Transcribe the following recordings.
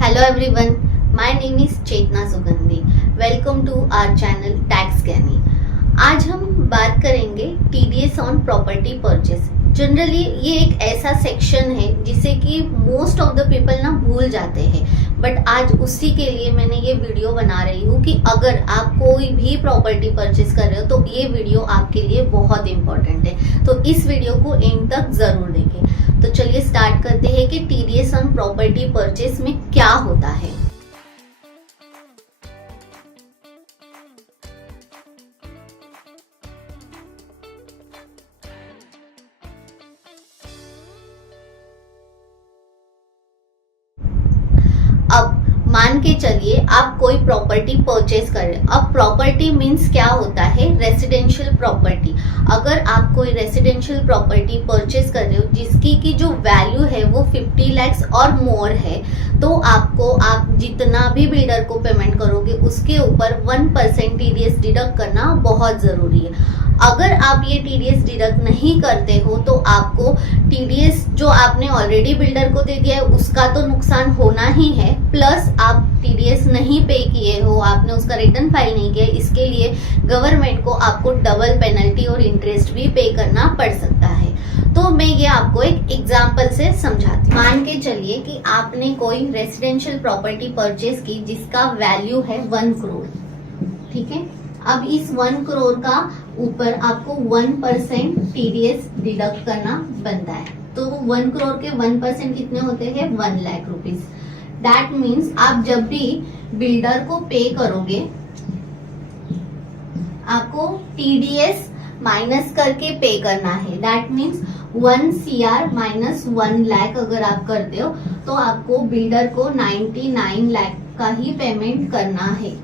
Hello everyone, my name is Chetna Sugandhi. Welcome to our channel tax Gyani. आज हम बात करेंगे TDS on property purchase. Generally ये एक ऐसा सेक्शन है जिसे कि मोस्ट ऑफ द पीपल ना भूल जाते हैं, बट आज उसी के लिए मैंने ये वीडियो बना रही हूँ कि अगर आप कोई भी प्रॉपर्टी परचेस कर रहे हो तो ये वीडियो आपके लिए बहुत इंपॉर्टेंट है. तो इस वीडियो को एंड तक जरूर देखें. तो चलिए स्टार्ट करते हैं कि टीडीएस ऑन प्रॉपर्टी परचेस में क्या होता है. अब मान के चलिए आप कोई प्रॉपर्टी परचेस कर रहे हैं. अब प्रॉपर्टी मीन्स क्या होता है? Residential property. अगर आप कोई रेसिडेंशियल प्रॉपर्टी परचेस कर रहे हो जिसकी की जो वैल्यू है वो 50 lakhs और मोर है, तो आप जितना भी बिल्डर को पेमेंट करोगे उसके ऊपर 1% टीडीएस डिडक्ट करना बहुत जरूरी है. अगर आप ये टीडीएस डिडक्ट नहीं करते हो तो आपको टीडीएस जो आपने ऑलरेडी बिल्डर को दे दिया है उसका तो नुकसान होना ही है, प्लस आप टीडीएस नहीं पे किए हो, आपने उसका रिटर्न फाइल नहीं किया, इसके लिए गवर्नमेंट को आपको डबल पेनल्टी और इंटरेस्ट भी पे करना पड़ सकता है. तो मैं ये आपको एक एग्जांपल से समझाती हूँ. मान के चलिए कि आपने कोई रेसिडेंशियल प्रॉपर्टी परचेस की जिसका वैल्यू है 1 करोड़. ठीक है. अब इस 1 करोड़ का ऊपर आपको 1% टीडीएस डिडक्ट करना बनता है. तो 1 करोड़ के 1% कितने होते हैं? 1 लाख रुपीज. दैट मीन्स आप जब भी बिल्डर को पे करोगे आपको टीडीएस माइनस करके पे करना है. That means 1 CR minus 1 lakh अगर आप करते हो तो आपको बिल्डर को 99 लाख का ही पेमेंट करना है.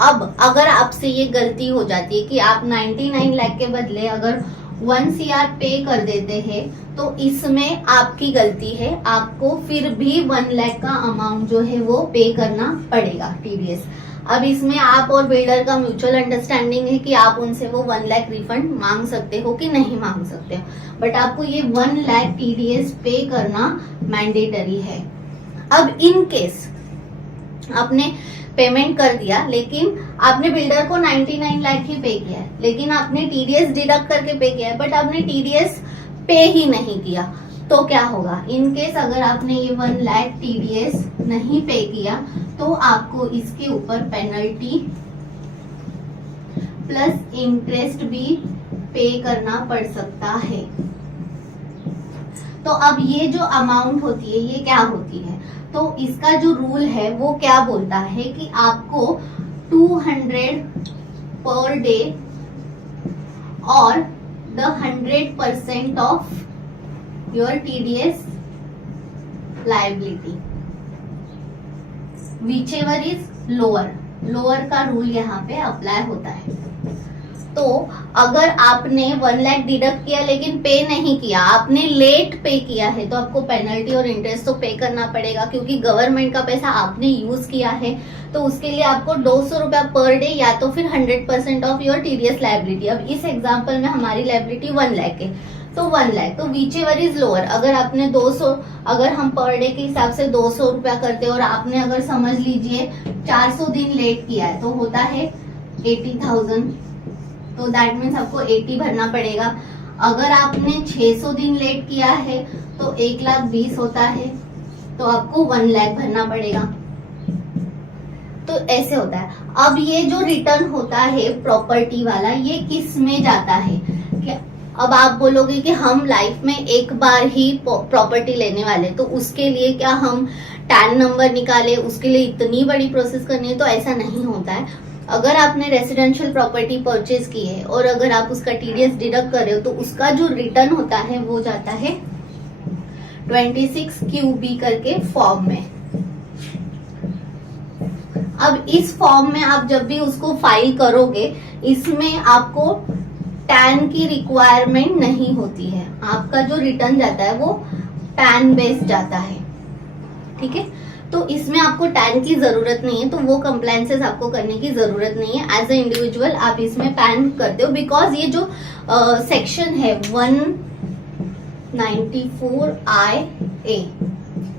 अब अगर आपसे ये गलती हो जाती है कि आप 99 लाख के बदले अगर 1 CR पे कर देते हैं तो इसमें आपकी गलती है. आपको फिर भी 1 लाख का अमाउंट जो है वो पे करना पड़ेगा टीडीएस. अब इसमें आप और बिल्डर का म्यूचुअल अंडरस्टैंडिंग है कि आप उनसे वो 1 लाख रिफंड मांग सकते हो कि नहीं मांग सकते हो, बट आपको ये 1 लाख टीडीएस पे करना मैंडेटरी है. अब इन केस आपने पेमेंट कर दिया लेकिन आपने बिल्डर को 99 लाख ही पे किया है, लेकिन आपने टीडीएस डिडक्ट करके पे किया है, बट आपने टीडीएस पे ही नहीं किया, तो क्या होगा? इन केस अगर आपने ये 1 लाख टीडीएस नहीं पे किया तो आपको इसके ऊपर पेनल्टी प्लस इंटरेस्ट भी पे करना पड़ सकता है. तो अब ये जो अमाउंट होती है ये क्या होती है? तो इसका जो रूल है वो क्या बोलता है कि आपको 200 पर डे और the 100% of your TDS liability which ever is lower का रूल यहाँ पे अप्लाई होता है. तो अगर आपने 1 लाख डिडक्ट किया लेकिन पे नहीं किया, आपने लेट पे किया है, तो आपको पेनल्टी और इंटरेस्ट तो पे करना पड़ेगा क्योंकि गवर्नमेंट का पैसा आपने यूज किया है. तो उसके लिए आपको 200 रुपया पर डे या तो फिर 100% ऑफ योर टीडीएस लायबिलिटी. अब इस एग्जांपल में हमारी लायबिलिटी 1 लाख है तो 1 लाख, तो विच एवर इज लोअर. अगर आपने 200, अगर हम पर डे के हिसाब से 200 रुपया करते और आपने अगर समझ लीजिए 400 दिन लेट किया है तो होता है 80,000. तो दैट मीन्स आपको 80 भरना पड़ेगा. अगर आपने 600 दिन लेट किया है तो 1,20,000 होता है, तो आपको 1 लाख भरना पड़ेगा. तो ऐसे होता है. अब ये जो रिटर्न होता है प्रॉपर्टी वाला ये किस में जाता है? अब आप बोलोगे कि हम लाइफ में एक बार ही प्रॉपर्टी लेने वाले, तो उसके लिए क्या हम टैन नंबर निकाले, उसके लिए इतनी बड़ी प्रोसेस करनी है? तो ऐसा नहीं होता है. अगर आपने रेसिडेंशियल प्रॉपर्टी परचेज की है और अगर आप उसका टीडीएस डिडक्ट कर रहे हो तो उसका जो रिटर्न होता है वो जाता है 26 QB करके फॉर्म में. अब इस फॉर्म में आप जब भी उसको फाइल करोगे इसमें आपको टैन की रिक्वायरमेंट नहीं होती है. आपका जो रिटर्न जाता है वो टैन बेस्ड जाता है. ठीक है. तो इसमें आपको टैन की जरूरत नहीं है, तो वो कंप्लायंसेस आपको करने की जरूरत नहीं है. एज ए इंडिविजुअल आप इसमें पैन करते हो बिकॉज ये जो सेक्शन है 194IA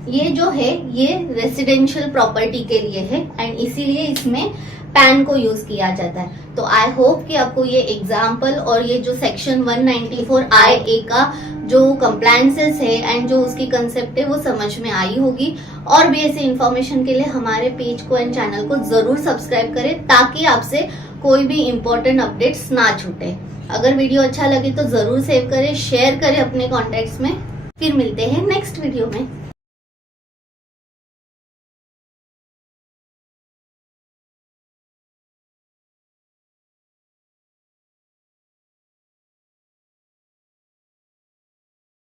ये जो है ये रेसिडेंशियल प्रॉपर्टी के लिए है एंड इसीलिए इसमें पैन को यूज किया जाता है। तो आई होप कि आपको ये एग्जाम्पल और ये जो सेक्शन 194 IA का जो कंप्लायंसेस है एंड जो उसकी कंसेप्ट है वो समझ में आई होगी। और भी ऐसे इंफॉर्मेशन के लिए हमारे पेज को एंड चैनल को जरूर सब्सक्राइब करें ताकि आपसे कोई भी इम्पोर्टेंट अपडेट्स ना छूटे। अगर वीडियो अच्छा लगे तो जरूर सेव करें, शेयर करें अपने कॉन्टेक्ट्स में। फिर मिलते हैं नेक्स्ट वीडियो में।